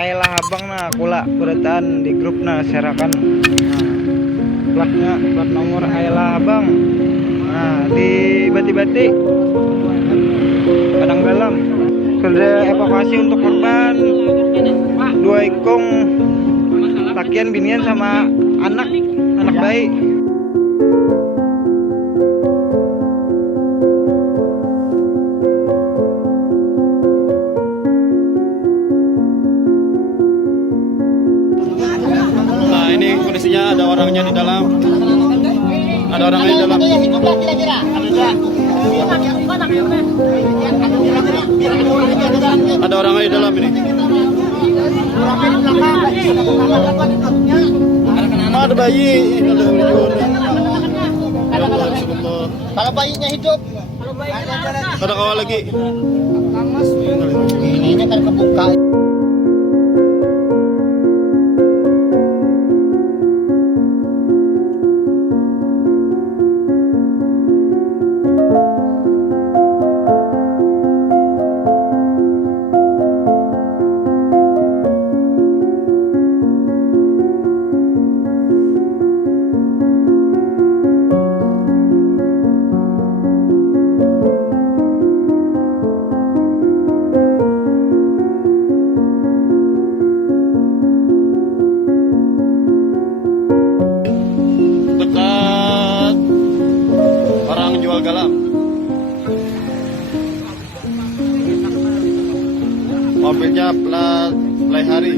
Ayla Habang nah kula berataan di grup nah serakan plat nomor Ayla Habang nah di Bati-Bati Padang Dalam sudah evakuasi untuk korban 2 ikong lakian binian sama anak bayi. Nah ini kondisinya ada orangnya di dalam. Ada orangnya di dalam. Ada orangnya di dalam ini. Ada bayi. Kalau bayinya hidup, Ada kawal lagi. ini kan kebuka. Dekat orang jual garam. Mobilnya plat hari.